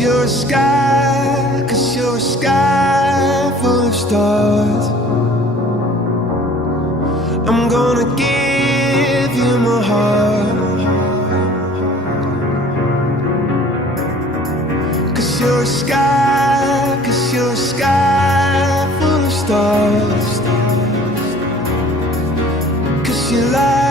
you're a sky, 'cause you're a sky full of stars. I'm gonna give you my heart, 'cause you're a sky, 'cause you're a sky full of stars. 'Cause you lie.